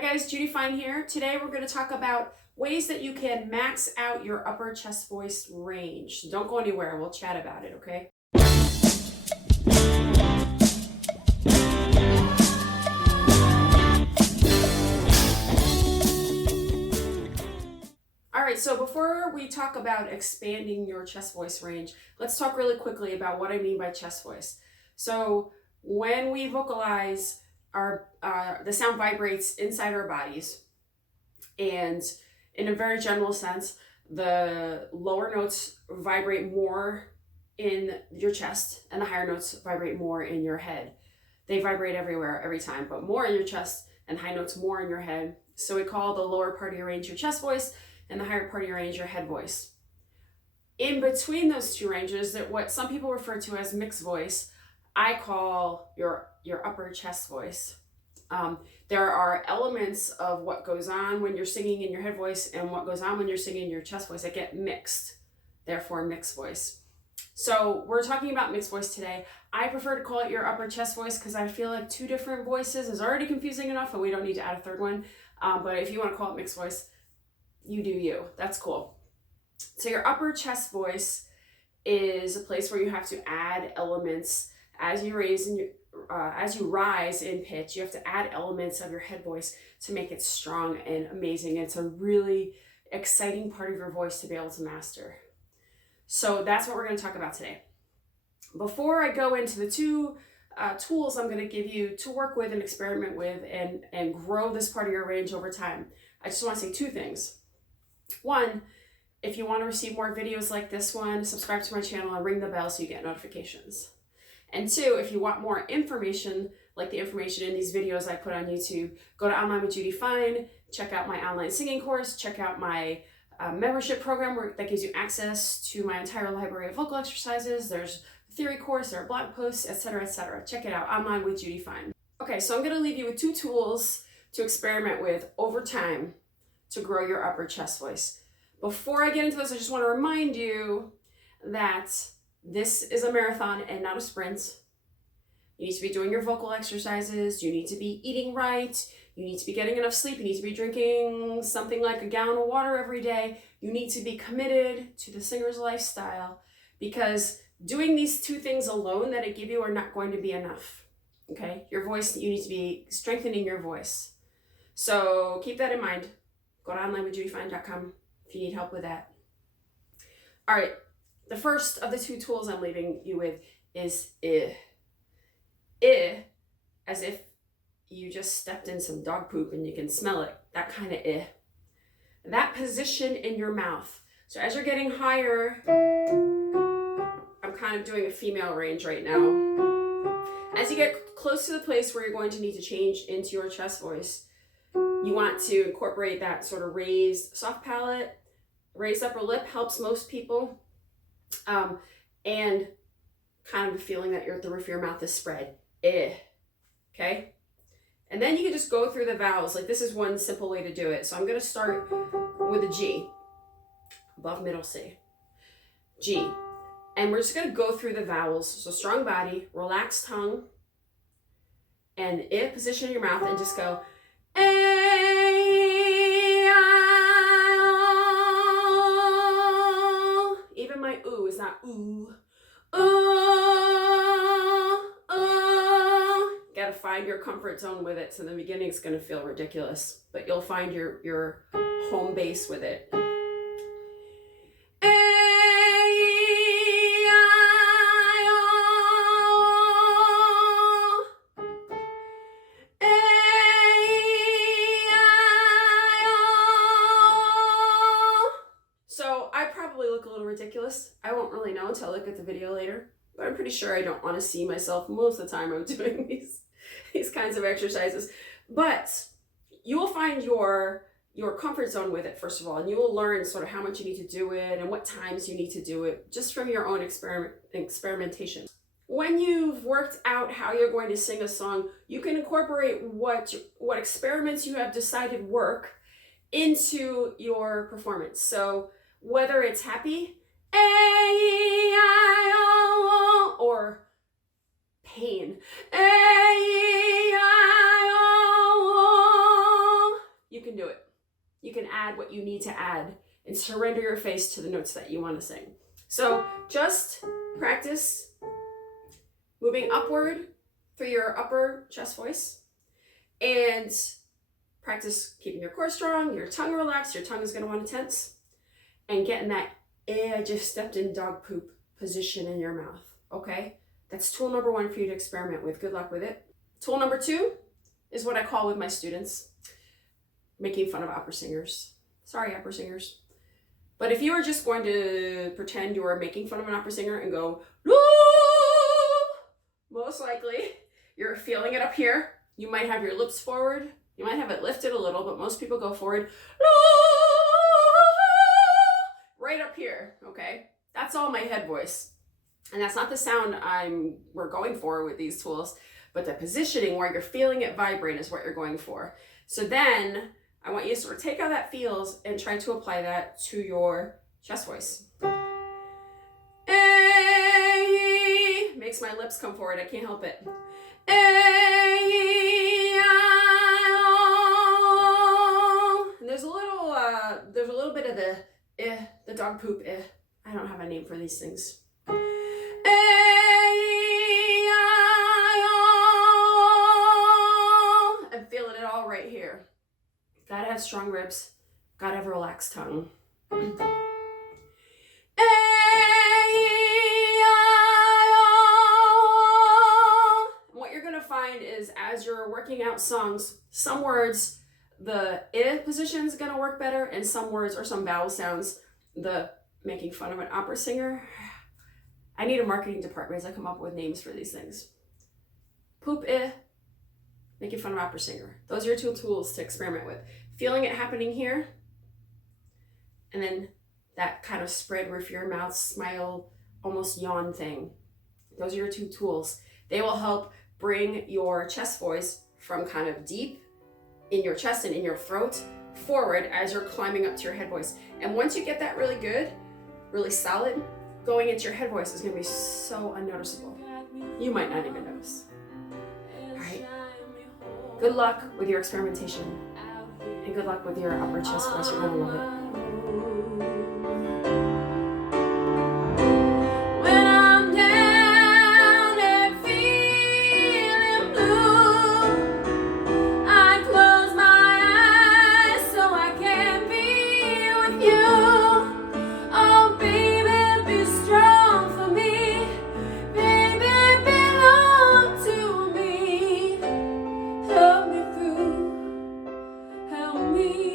Hi guys, Judy Fine here. Today we're going to talk about ways that you can max out your upper chest voice range. So don't go anywhere, we'll chat about it, okay? Alright, so before we talk about expanding your chest voice range, let's talk really quickly about what I mean by chest voice. So when we vocalize, the sound vibrates inside our bodies, and in a very general sense, the lower notes vibrate more in your chest and the higher notes vibrate more in your head. They vibrate everywhere, every time, but more in your chest and high notes more in your head. So we call the lower part of your range your chest voice and the higher part of your range your head voice. In between those two ranges, that what some people refer to as mixed voice, I call your upper chest voice. There are elements of what goes on when you're singing in your head voice and what goes on when you're singing in your chest voice that get mixed, therefore mixed voice. So we're talking about mixed voice today. I prefer to call it your upper chest voice because I feel like two different voices is already confusing enough and we don't need to add a third one. But if you want to call it mixed voice, you do you. That's cool. So your upper chest voice is a place where you have to add elements as you rise in pitch. You have to add elements of your head voice to make it strong and amazing. It's a really exciting part of your voice to be able to master. So that's what we're going to talk about today. Before I go into the two tools I'm going to give you to work with and experiment with and grow this part of your range over time, I just want to say two things. One, if you want to receive more videos like this one, subscribe to my channel and ring the bell so you get notifications. And two, if you want more information, like the information in these videos I put on YouTube, go to Online with Judy Fine, check out my online singing course, check out my membership program that gives you access to my entire library of vocal exercises. There's a theory course, there are blog posts, etc., etc. Check it out, Online with Judy Fine. Okay, so I'm going to leave you with two tools to experiment with over time to grow your upper chest voice. Before I get into this, I just want to remind you that this is a marathon and not a sprint. You need to be doing your vocal exercises. You need to be eating right. You need to be getting enough sleep. You need to be drinking something like a gallon of water every day. You need to be committed to the singer's lifestyle, because doing these two things alone that I give you are not going to be enough. Okay? Your voice, you need to be strengthening your voice. So keep that in mind. Go to onlinewithjudyfine.com if you need help with that. All right. The first of the two tools I'm leaving you with is as if you just stepped in some dog poop and you can smell it. That kind of That position in your mouth. So as you're getting higher, I'm kind of doing a female range right now. As you get close to the place where you're going to need to change into your chest voice, you want to incorporate that sort of raised soft palate. Raised upper lip helps most people. And kind of a feeling that the roof of your mouth is spread. Okay? And then you can just go through the vowels. Like, this is one simple way to do it. So I'm going to start with a G. Above middle C. G. And we're just going to go through the vowels. So strong body, relaxed tongue, and position in your mouth and just go even my ooh is not ooh. Gotta find your comfort zone with it. So in the beginning it's gonna feel ridiculous, but you'll find your home base with it. Look a little ridiculous. I won't really know until I look at the video later, but I'm pretty sure I don't want to see myself most of the time I'm doing these kinds of exercises. But you will find your comfort zone with it, first of all, and you will learn sort of how much you need to do it and what times you need to do it, just from your own experimentation. When you've worked out how you're going to sing a song, you can incorporate what experiments you have decided work into your performance. So whether it's happy, A-E-I-O, or pain, A-E-I-O, you can add what you need to add and surrender your face to the notes that you want to sing. So just practice moving upward through your upper chest voice, and practice keeping your core strong, your tongue relaxed. Your tongue is going to want to tense, and getting that I just stepped in dog poop position in your mouth. Okay, that's tool number 1 for you to experiment with. Good luck with it. Tool number 2 is what I call with my students, making fun of opera singers. Sorry, opera singers. But if you are just going to pretend you are making fun of an opera singer and go, "Loo," most likely you're feeling it up here. You might have your lips forward. You might have it lifted a little, but most people go forward. "Loo," right up here, okay? That's all my head voice. And that's not the sound we're going for with these tools, but the positioning where you're feeling it vibrate is what you're going for. So then I want you to sort of take how that feels and try to apply that to your chest voice. A, makes my lips come forward. I can't help it. A, I, o. And there's a little bit of the dog poop. I don't have a name for these things. A, I, o. I'm feeling it all right here. Gotta have strong ribs, gotta have a relaxed tongue. What you're gonna find is as you're working out songs, some words, the I position is gonna work better, and some words or some vowel sounds, the making fun of an opera singer. I need a marketing department as I come up with names for these things. Poop I, making fun of opera singer. Those are your 2 tools to experiment with. Feeling it happening here, and then that kind of spread roof of your mouth, smile, almost yawn thing. Those are your 2 tools. They will help bring your chest voice from kind of deep in your chest and in your throat forward as you're climbing up to your head voice. And once you get that really good, really solid, going into your head voice is going to be so unnoticeable. You might not even notice. All right. Good luck with your experimentation, and good luck with your upper chest voice. You're going to love it. When I'm down and feeling blue, I close my eyes so I can be with you. Oh, baby, be strong for me. Baby, belong to me. Help me through. Help me.